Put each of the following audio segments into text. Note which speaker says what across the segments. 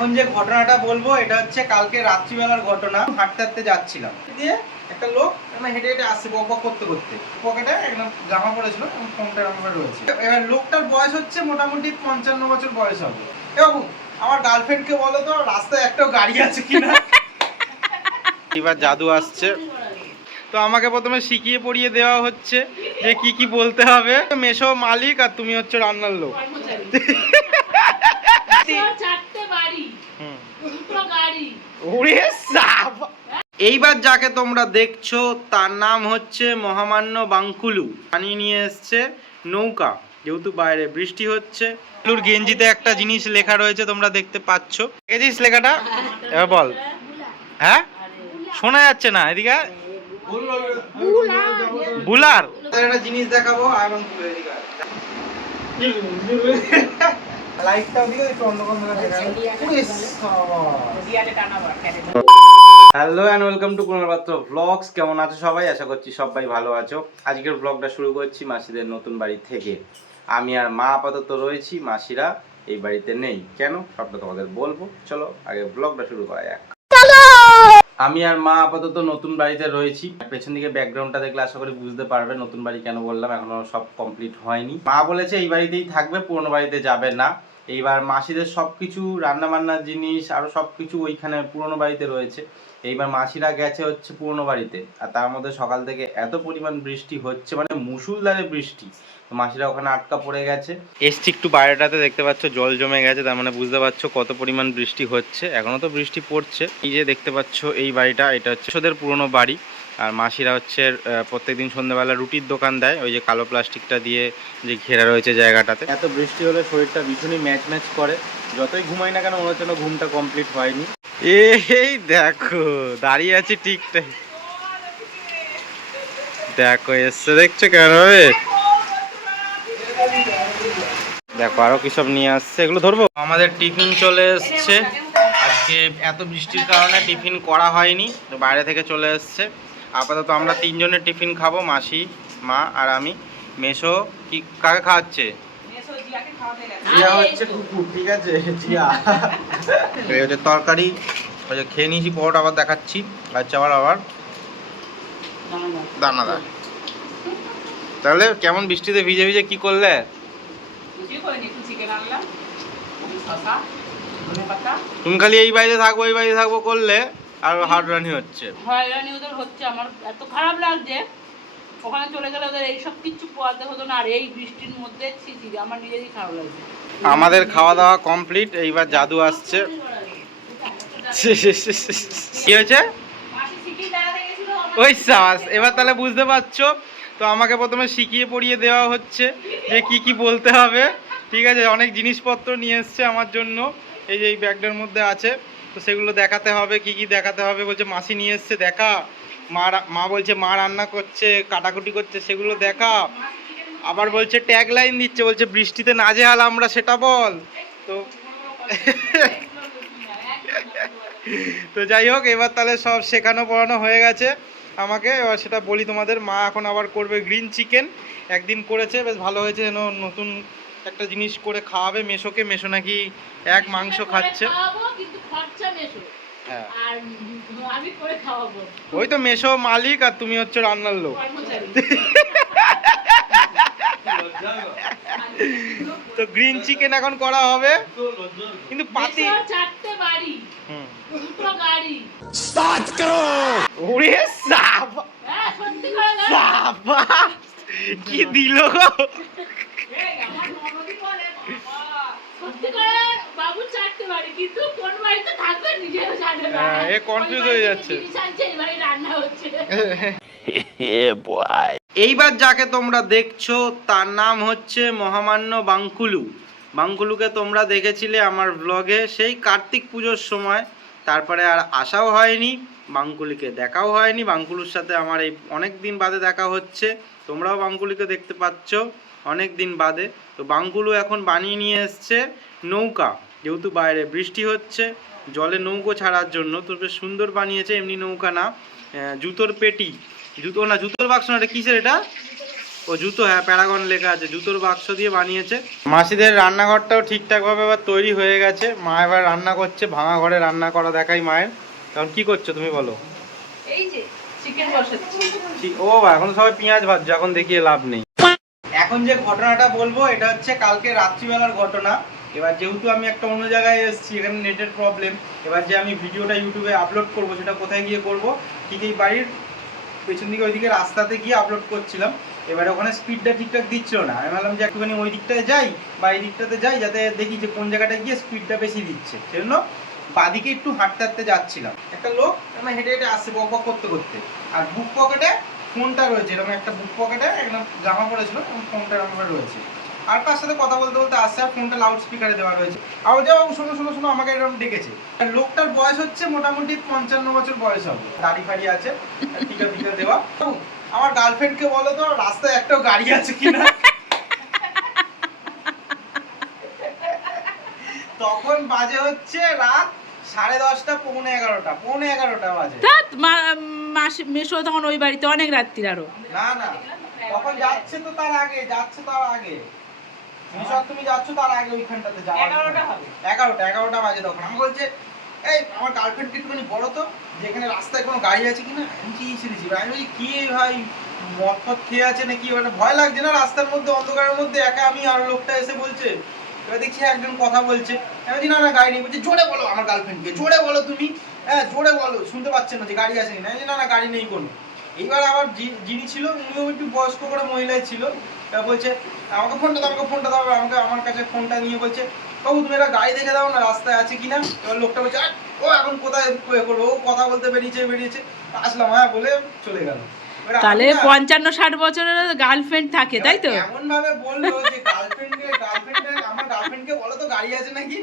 Speaker 1: এখন যে ঘটনাটা বলব এটা হচ্ছে কালকে রাত্রিবেলার ঘটনা। হাঁটতে হাঁটতে যাচ্ছিলাম। দিয়ে একটা লোক হেঁটে হেঁটে আসছে বক বক করতে করতে। পকেটে একদম জামা পড়েছিল এবং ফোনটা এরকম রয়েছে। এবার লোকটার বয়স হচ্ছে মোটামুটি পঞ্চান্ন বছর বয়স হবে। এবং আমার গার্লফ্রেন্ডকে বলো তো রাস্তায় একটাও গাড়ি আছে কিনা? এবার জাদু আসছে। তো আমাকে প্রথমে শিখিয়ে পড়িয়ে দেওয়া হচ্ছে যে কি কি বলতে হবে। মেশো মালিক আর তুমি হচ্ছে রান্নার লোক।
Speaker 2: চারটে বাড়ি।
Speaker 1: ওরে সাপ। এইবার যাকে তোমরা দেখছ তার নাম হচ্ছে মহামান্য বাঙ্কুলু। পানি নিয়ে এসছে নৌকা যেহেতু বাইরে বৃষ্টি হচ্ছে। বাঙ্কুলুর গেঞ্জিতে একটা জিনিস লেখা রয়েছে তোমরা দেখতে পাচ্ছ। দেখেছিস লেখাটা এবার বল। হ্যাঁ? শোনা যাচ্ছে না এদিকে বুলার। একটা জিনিস দেখাবো এবং একটু অন্ধকার। Hello and welcome to Kunal Patra blogs কেমন আছো সবাই? আশা করছি সবাই ভালো আছো। আজকের ব্লগটা শুরু করছি মাসিদের নতুন বাড়ি থেকে। আমি আর মা আপাতত রয়েছি মাসিরা এই বাড়িতে নেই। কেন? সবটা তোমাদের বলব। চলো আগে ব্লগটা শুরু করা যাক। আমি আর মা আপাতত নতুন বাড়িতে রয়েছি। পেছন দিকে ব্যাকগ্রাউন্ডটা দেখলে আশা করি বুঝতে পারবে। নতুন বাড়ি কেন বললাম এখনও সব কমপ্লিট হয়নি। মা বলেছে এই বাড়িতেই থাকবে পুরনো বাড়িতে যাবে না। এইবার মাসিদের সবকিছু রান্না বান্নার জিনিস, আরও সবকিছু ওইখানে পুরনো বাড়িতে রয়েছে। এইবার মাসিরা গেছে হচ্ছে পুরনো বাড়িতে। আর তার মধ্যে সকাল থেকে এত পরিমাণ বৃষ্টি হচ্ছে মানে মুসুলধারে বৃষ্টি। তো মাসিরা ওখানে আটকা পড়ে গেছে। এসছি একটু বাইরেটাতে, দেখতে পাচ্ছ জল জমে গেছে, তার মানে বুঝতে পারছ কত পরিমাণ বৃষ্টি হচ্ছে। এখনও তো বৃষ্টি পড়ছে। এই যে দেখতে পাচ্ছ এই বাড়িটা, এটা হচ্ছে ওদের পুরনো বাড়ি। আর মাসিরা হচ্ছে প্রত্যেক দিন সন্ধ্যাবেলা রুটির দোকান দেয় ওই যে কালো প্লাস্টিকটা দিয়ে যে ঘেরা রয়েছে জায়গাটাতে। এত বৃষ্টি হলে শরীরটা ভীষণই ম্যাচ ম্যাচ করে যতই ঘুমাই না কেন মনে হচ্ছে ঘুমটা কমপ্লিট হয়নি। এই দেখো দাঁড়িয়ে আছি ঠিকঠাক দেখো এসছে দেখছ কেন হবে দেখো আরও কি সব নিয়ে আসছে এগুলো ধরবো? আমাদের টিফিন চলে এসছে। আজকে এত বৃষ্টির কারণে টিফিন করা হয়নি তো বাইরে থেকে চলে এসছে। আপাতত আমরা তিনজনের টিফিন খাব মাসি মা আর আমি। মেশো কি কাকে খাওয়াচ্ছে? জিয়া হচ্ছে কুকুর ঠিক আছে? জিয়া। এই হচ্ছে তরকারি। ওই যে খেয়ে নিয়েছি পরোটা আবার দেখাচ্ছি। আচ্ছা আবার আবার। দানাদার। তাহলে কেমন বৃষ্টিতে ভিজে ভিজে কি করলে? তুমি খালি এই বাইরে থাকব এই বাইরে থাকব করলে। আর হার্ডরানি হচ্ছে।
Speaker 2: হয়রানি ওদের হচ্ছে আমার এত খারাপ লাগছে। ওখানে চলে গেলে ওদের এইসব কিচ্ছু পোয়াতে হতো না আর এই বৃষ্টির মধ্যে ছি ছি, আমার নিজেরই খারাপ লাগছে।
Speaker 1: আমাদের খাওয়া দাওয়া কমপ্লিট এইবার জাদু আসছে। কি হয়েছে? ওই সাবাস এবার তাহলে বুঝতে পারছ। তো আমাকে প্রথমে শিখিয়ে পড়িয়ে দেওয়া হচ্ছে যে কি কি বলতে হবে। ঠিক আছে অনেক জিনিসপত্র নিয়ে এসছে আমার জন্য। এই যে এই ব্যাগটার মধ্যে আছে। তো সেগুলো দেখাতে হবে, কি কি দেখাতে হবে বলছে, মাসি নিয়ে এসছে দেখা। মা মা বলছে, মা রান্না করছে, কাটাকুটি করছে, সেগুলো দেখা। আবার বলছে ট্যাগ লাইন দিচ্ছে, বলছে, বৃষ্টিতে নাজেহাল আমরা, সেটা বল। তো তো যাই হোক, এবার তাহলে সব শেখানো পড়ানো হয়ে গেছে আমাকে। এবার সেটা বলি তোমাদের, মা এখন আবার করবে গ্রিন চিকেন একদিন করেছে, বেশ ভালো হয়েছে যেন নতুন একটা জিনিস করে খাওয়াবে মেশোকে মেশো নাকি এক মাংস খাচ্ছে।
Speaker 2: খাওয়াবো কিন্তু খরচা মেশো।
Speaker 1: হ্যাঁ।
Speaker 2: আর উম, আমি করে খাওয়াবো।
Speaker 1: ওই তো মেশো মালিক আর তুমি হচ্ছে রান্নার লোক। তো গ্রিন চিকেন এখন করা হবে। কিন্তু পাতি
Speaker 2: চারটে বাড়ি।
Speaker 1: হুম।
Speaker 2: দুটো গাড়ি।
Speaker 1: ওরে সাপ
Speaker 2: হ্যাঁ সত্যি করে না?
Speaker 1: কি দিল গো
Speaker 2: আমার ননদই বলে, বাবা, সত্যি করে বাবুর চারটে বাড়ি কিন্তু কোন বাড়িতে থাকবে নিজেও জানে না।
Speaker 1: হ্যাঁ, এ
Speaker 2: কনফিউজ
Speaker 1: হয়ে যাচ্ছে।
Speaker 2: রান্না হচ্ছে।
Speaker 1: এইবার যাকে তোমরা দেখছ তার নাম হচ্ছে মহামান্য বাঙ্কুলু। বাঙ্কুলুকে তোমরা দেখেছিলে আমার ব্লগে সেই কার্তিক পুজোর সময়। তারপরে আর আসাও হয়নি বাঙ্কুলিকে দেখাও হয়নি। বাঙ্কুলুর সাথে আমার এই অনেক দিন বাদে দেখা হচ্ছে। তোমরাও বাঙ্কুলিকে দেখতে পাচ্ছ অনেক দিন বাদে। তো বাঙ্কুলু এখন বানিয়ে নিয়ে এসছে নৌকা। যেহেতু বাইরে বৃষ্টি হচ্ছে জলে নৌকো ছাড়ার জন্য তো বেশ সুন্দর বানিয়েছে এমনি নৌকা না। জুতোর পেটি জুতো না জুতোর বাক্স না এটা কিসের এটা? ও জুতো হ্যাঁ প্যারাগন লেখা আছে জুতোর বাক্স দিয়ে বানিয়েছে। মাসিদের রান্নাঘরটাও ঠিকঠাকভাবে এবার তৈরি হয়ে গেছে। মা এবার রান্না করছে ভাঙা ঘরে রান্না করা দেখাই মায়ের। তখন কি করছ তুমি বলো?
Speaker 2: এই যে চিকেন বসাচ্ছি।
Speaker 1: ও এখন সবাই পেঁয়াজ ভাজছে এখন দেখিয়ে লাভ নেই। এখন যে ঘটনাটা বলব এটা হচ্ছে কালকে রাত্রিবেলার ঘটনা। এবার যেহেতু আমি একটা অন্য জায়গায় এসেছি, এখানে নেটের প্রবলেম এবার যে আমি ভিডিওটা ইউটিউবে আপলোড করব, সেটা কোথায় গিয়ে করব, ঠিক এই বাড়ির পেছন দিকে ওইদিকে রাস্তাতে গিয়ে আপলোড করছিলাম। এবার ওখানে স্পিডটা ঠিকঠাক দিচ্ছিল না। আমি ভাবলাম যে একটুখানি ওই দিকটায় যাই, বা এই দিকটাতে যাই, যাতে দেখি যে কোন জায়গাটায় গিয়ে স্পিডটা বেশি দিচ্ছে। সেজন্য বাদিকে একটু হাঁটতে হাঁটতে যাচ্ছিলাম। একটা লোক আমার হেঁটে হেঁটে আসছে বক বক করতে করতে। আর বুক পকেটে ফোনটা রয়েছে, এরকম একটা বুক পকেটে একদম জামা পড়েছিল, এবং ফোনটা রয়েছে। আর তার সাথে কথা বলতে বলতে আসছে আর ফোনটা লাউড স্পিকারে দেওয়া রয়েছে। যে বাবু শোনো শোনো শোনো আমাকে এরকম ডেকেছে। লোকটার বয়স হচ্ছে মোটামুটি পঞ্চান্ন বছর বয়স হবে। দাড়ি ফাড়ি আছে টিকা টিকা দেওয়া। আমার গার্লফ্রেন্ডকে বলো তো রাস্তায় একটাও গাড়ি আছে কিনা? তখন বাজে হচ্ছে রাত সাড়ে দশটা পৌনে এগারোটা পৌনে এগারোটা বাজে।
Speaker 2: মাসি মেশো তখন ওই বাড়িতে অনেক রাত্রির আরও।
Speaker 1: না না তখন যাচ্ছে তো তার আগে যাচ্ছে তার আগে। মিশর তুমি যাচ্ছ তার আগে ওইখানটাতে যাওয়ার
Speaker 2: এগারোটা হবে।
Speaker 1: এগারোটা এগারোটা বাজে তখন। আমি বলছে এই আমার গার্লফ্রেন্ডকে একটুখানি বলো তো? যে এখানে রাস্তায় কোনো গাড়ি আছে কিনা? আমি কি ছেড়েছি আমি বলছি কি ভাই মদ ফদ খেয়ে আছে নাকি? মানে ভয় লাগছে না রাস্তার মধ্যে অন্ধকারের মধ্যে? একা আমি আর লোকটা এসে বলছে। এবার দেখছি একজন কথা বলছে। আমি বলছি না না গাড়ি নেই। বলছে জোরে বলো আমার গার্লফ্রেন্ডকে জোরে বলো তুমি। হ্যাঁ জোরে বলো শুনতে পাচ্ছেন না যে গাড়ি আছে কিনা? না না গাড়ি নেই কোনো। এইবার আবার যিনি ছিল উনিও একটু বয়স্ক করে মহিলাই ছিল। বলছে আমাকে ফোনটা দাও আমাকে ফোনটা দাও আমাকে আমার কাছে ফোনটা নিয়ে বলছে বাবু তুমি একটা গাড়ি দেখে দাও না রাস্তায় আছে কিনা? এবার লোকটা বলছে ও এখন কোথায় করব? ও কথা বলতে বেরিয়েছে বেরিয়েছে। আসলাম হ্যাঁ বলে চলে গেল।
Speaker 2: তাহলে পঞ্চান্ন ষাট বছরের গার্লফ্রেন্ড থাকে তাই তো?
Speaker 1: এমন ভাবে বলল যে গার্লফ্রেন্ডকে গার্লফ্রেন্ড আমার গার্লফ্রেন্ডকে বলো তো গাড়ি আছে নাকি?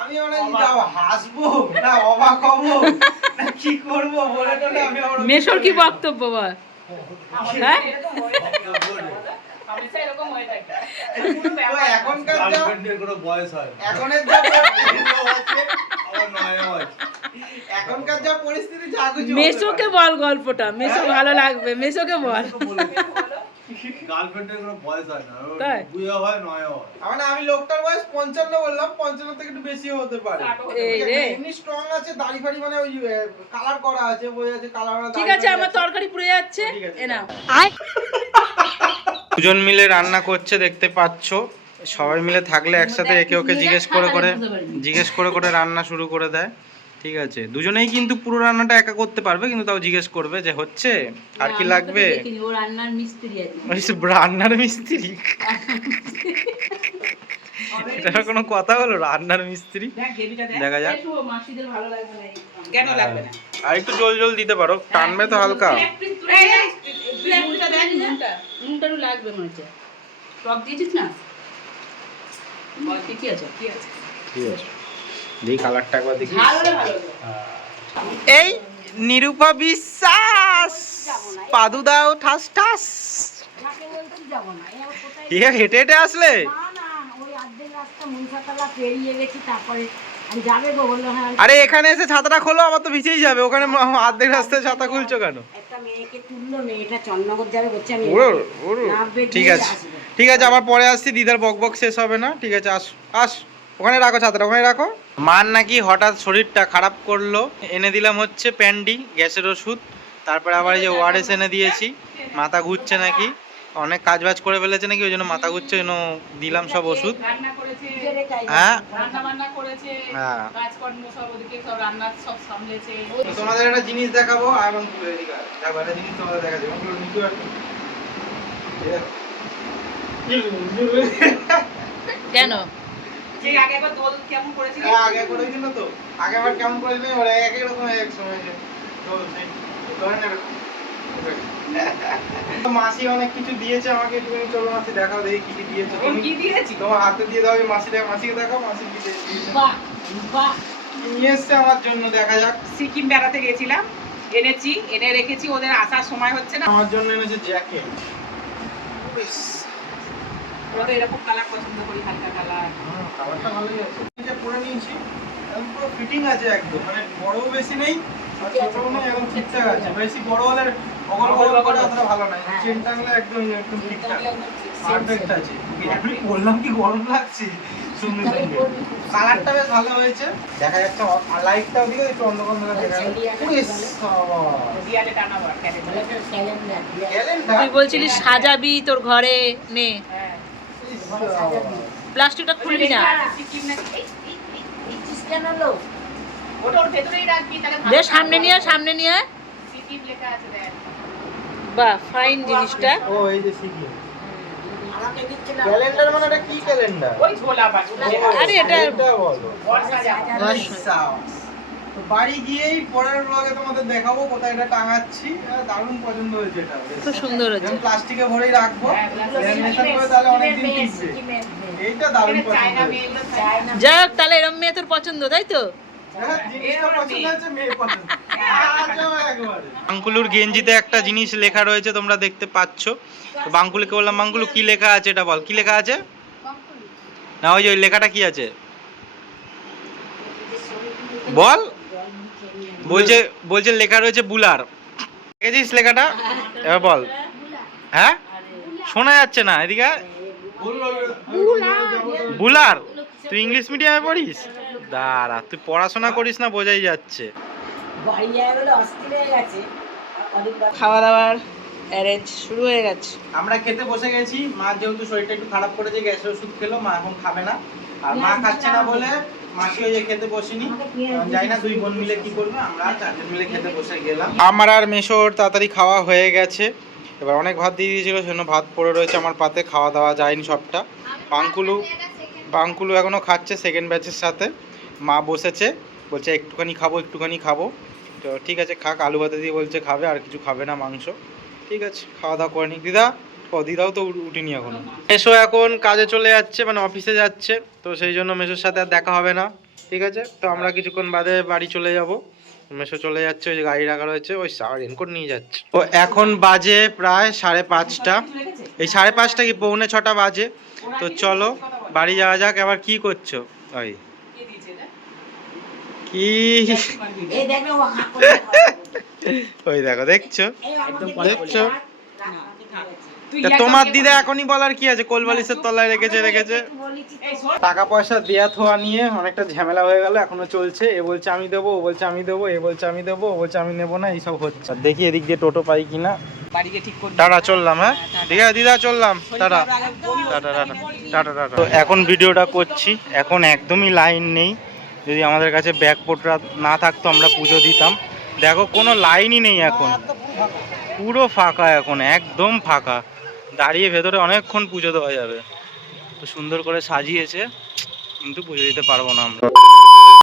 Speaker 1: আমি যাও হাসবো না অবাক হব না কি করব বলে টলে আমি
Speaker 2: মেশোর কি। বক্তব্য বল? হ্যাঁ?
Speaker 1: তো এখনকার
Speaker 3: গার্লফ্রেন্ডের কোনো বয়স হয় না।
Speaker 1: এখনের যা
Speaker 3: এটাও আছে, আবার নয়ও আছে।
Speaker 1: এখনকার যা পরিস্থিতি যা কিছু হতে
Speaker 2: বল গল্পটা। মেশো ভালো লাগবে। মেশোকে বল।
Speaker 3: গার্লফ্রেন্ডের কোনো বয়স হয় না। হয় হয়।
Speaker 1: মানে আমি লোকটার বয়স পঞ্চান্ন বললাম। পঞ্চান্ন থেকে একটু বেশিও হতে পারে। এমনি স্ট্রং আছে দাড়ি ফাড়ি মানে ওই কালার করা আছে বই আছে কালার
Speaker 2: ঠিক আছে আমার তরকারি পুড়ে যাচ্ছে। এ নাও।
Speaker 1: দুজন মিলে রান্না করছে দেখতে পাচ্ছ। সবাই মিলে থাকলে একসাথে একে ওকে জিজ্ঞেস করে করে জিজ্ঞেস করে করে রান্না শুরু করে দেয়। ঠিক আছে দুজনেই কিন্তু পুরো রান্নাটা একা করতে পারবে কিন্তু তাও জিজ্ঞেস করবে যে হচ্ছে? আর কি লাগবে?
Speaker 2: রান্নার মিস্ত্রি।
Speaker 1: রান্নার মিস্ত্রি। এটা কোনো কথা হলো? রান্নার মিস্ত্রি? দেখা যাক।
Speaker 2: মাসিদের ভালো লাগবে না এই।
Speaker 4: কেন লাগবে না?
Speaker 1: আর একটু জল জল দিতে পারো। টানবে তো হালকা।
Speaker 2: দেখ, নুনটা। নুনটা। একটু লাগবে মনে হচ্ছে। টক দিয়েছিস না? বল, আছে? কি আছে?
Speaker 1: ঠিক আছে? দেখি কালারটা একবার দেখি।
Speaker 2: ভালো হলে ভালো হলো।
Speaker 1: এই নিরূপা বিশ্বাস! পাদু দাও ঠাস। ঠাস ইয়ে হেঁটে হেঁটে আসলে? আরে এখানে এসে ছাতাটা খোলো আমার তো ভিজেই যাবে ওখানে অর্ধেক রাস্তায় ছাতা খুলছো কেন? ঠিক আছে। ঠিক আছে আবার পরে আসছি দিদার বক বক শেষ হবে না ঠিক আছে আস আস ওখানে রাখো ছাতাটা ওখানে রাখো। মার নাকি হঠাৎ শরীরটা খারাপ করল এনে দিলাম হচ্ছে প্যান্ডি গ্যাসের ওষুধ তারপরে আবার এই যে ওয়ারেস এনে দিয়েছি মাথা ঘুরছে নাকি। অনেক কাজ বাজ করে ফেলেছে নাকি? ওই জন্য মাথা ঘুরছে ওই জন্য দিলাম সব ওষুধ। হ্যাঁ?
Speaker 2: রান্না বান্না করেছে
Speaker 1: হ্যাঁ।
Speaker 2: কাজকর্ম সব ওদিকে সব রান্না সব সামলেছে।
Speaker 1: তো তোমাদের একটা জিনিস দেখাবো। দেখো একটা জিনিস তোমাদের
Speaker 2: কেন?
Speaker 4: আগে একবার দোল কেমন করেছিল?
Speaker 1: হ্যাঁ, আগে করেছিল তো। আগে আবার কেমন করেছিল? ওরা এক এক রকম এক সময় সেই, এরকম। মাসি অনেক কিছু দিয়েছে আমাকে তুমি চলো মাসি দেখাও দেখি কি কি দিয়েছে। তুমি
Speaker 4: কি দিয়েছি?
Speaker 1: তোমার হাতে দিয়ে দাও মাসি দেখা মাসিকে দেখাও মাসি কি দিয়েছে।
Speaker 5: বাহ বাহ।
Speaker 1: নিয়ে এসছে আমার জন্য দেখা যাক।
Speaker 4: সিকিম বেড়াতে গেছিলাম এনেছি এনে রেখেছি ওদের আসার সময় হচ্ছে না।
Speaker 1: আমার জন্য এনেছে জ্যাকেট।
Speaker 4: ওরা তো এরকম কালার পছন্দ করি হালকা কালার
Speaker 1: খাবারটা ভালোই আছে। এই পরে নিয়েছি। একদম পুরো ফিটিং আছে একদম। মানে বড়ও বেশি নেই আর ছোটও নেই একদম ঠিকঠাক আছে। বেশি বড় হলে
Speaker 3: নয়।
Speaker 5: হ্যাঁ।
Speaker 3: বললাম কি গরম লাগছে? কালারটা বেশ ভালো হয়েছে। দেখা যাচ্ছে একটু অন্ধকার দেখা
Speaker 2: তুই বলছিলি সাজাবি তোর ঘরে নে।
Speaker 4: হ্যাঁ।
Speaker 2: প্লাস্টিকটা খুলবি না। দে সামনে। নিয়ে সামনে নিয়ে
Speaker 4: সিকিম লেখা আছে দেখ।
Speaker 2: বাহ ফাইন জিনিসটা।
Speaker 3: ও এই যে সিকিম ক্যালেন্ডার মানে এটা কি ক্যালেন্ডার?
Speaker 4: ওই ঝোলা বাস,
Speaker 2: আরে এটা
Speaker 3: বলো।
Speaker 4: বর্ষা
Speaker 3: তো বাড়ি গিয়েই পরের ব্লগে তোমাদের দেখাবো কোথায় এটা টাঙাচ্ছি। দারুণ পছন্দ হয়েছে এটা।
Speaker 2: খুব সুন্দর হয়েছে।
Speaker 3: প্লাস্টিকে ভরেই রাখব
Speaker 4: হ্যাঁ,
Speaker 3: ল্যামিনেশন করে তাহলে টিকবে। এইটা দারুণ পছন্দ
Speaker 2: হোক তাহলে এরম মেয়ে তোর পছন্দ তাই তো?
Speaker 3: হ্যাঁ।
Speaker 1: বাঙ্কুলুর গেঞ্জিতে একটা জিনিস লেখা রয়েছে তোমরা দেখতে পাচ্ছ। তো বাঙ্কুলুকে বললাম বাঙ্কুলু কি লেখা আছে এটা বল কি লেখা আছে? না ওই যে ওই লেখাটা কি আছে? বল। বলছে বলছে লেখা রয়েছে বুলার। দেখেছিস লেখাটা? এবার বল। হ্যাঁ? শোনা যাচ্ছে না এদিকে বুলার? তুই ইংলিশ মিডিয়ামে পড়িস? দাঁড়া তুই পড়াশোনা করিস না বোঝাই যাচ্ছে।
Speaker 5: বাড়ি যায় বলে অস্থির হয়ে গেছে।
Speaker 2: খাওয়া দাওয়ার অ্যারেঞ্জ শুরু হয়ে গেছে।
Speaker 1: আমরা খেতে বসে গেছি। মা যেহেতু শরীরটা একটু খারাপ করেছে গ্যাসের ওষুধ খেলো মা এখন খাবে না। আর মা খাচ্ছে না বলে মাসি ওই যে খেতে বসিনি। যাই না দুই বোন মিলে কি করবে আমরা চারজন মিলে খেতে বসে গেলাম। আমার আর মেশোর তাড়াতাড়ি খাওয়া হয়ে গেছে। এবার অনেক ভাত দিয়ে দিয়েছিল সেজন্য ভাত পড়ে রয়েছে আমার পাতে খাওয়া দাওয়া যায়নি সবটা। বাঙ্কুলু বাঙ্কুলু এখনও খাচ্ছে সেকেন্ড ব্যাচের সাথে। মা বসেছে, বলছে একটুখানি খাব একটুখানি খাব। তো ঠিক আছে, খাক, আলু ভাতে দিয়ে বলছে খাবে, আর কিছু খাবে না মাংস। ঠিক আছে, খাওয়া দাওয়া করে নি দিদা, ও, দিদাও তো উঠ- উঠিনি এখনও। মেশো এখন কাজে চলে যাচ্ছে মানে অফিসে যাচ্ছে, তো সেই জন্য মেশোর সাথে আর দেখা হবে না। ঠিক আছে, তো আমরা কিছুক্ষণ বাদে বাড়ি চলে যাব। মেশো চলে যাচ্ছে, ওই যে গাড়ি রাখা রয়েছে, ওই রেনকোট নিয়ে যাচ্ছে। ও, এখন বাজে প্রায় সাড়ে পাঁচটা। এই সাড়ে পাঁচটা কি, পৌনে ছটা বাজে? তো চলো, বাড়ি যাওয়া যাক আবার কি করছ? ওই?
Speaker 4: কি।
Speaker 1: ওই দেখো দেখছ? দেখছ? তোমার দিদা এখনই বলার কি আছে? কোলবালিশের তলায় রেখেছে রেখেছে। টাকা পয়সা দেয়া থোয়া নিয়ে অনেকটা ঝামেলা হয়ে গেল এখনও চলছে। এ বলছে আমি দেবো ও বলছে আমি দেবো এ বলছে আমি দেবো ও বলছে আমি নেব না এইসব হচ্ছে। আর দেখি এদিক দিয়ে টোটো পাই কিনা। টাটা চললাম হ্যাঁ? ঠিক আছে দিদা চললাম। Tata. Tata tata. Tata tata. তো এখন ভিডিওটা করছি। এখন একদমই লাইন নেই। যদি আমাদের কাছে ব্যাগ পোটরা না থাকতো, আমরা পুজো দিতাম। দেখো, কোনো লাইনই নেই এখন। পুরো ফাঁকা এখন, একদম ফাঁকা। দাঁড়িয়ে ভেতরে অনেকক্ষণ পুজো দেওয়া যাবে। তো সুন্দর করে সাজিয়েছে, কিন্তু পুজো দিতে পারব না আমরা।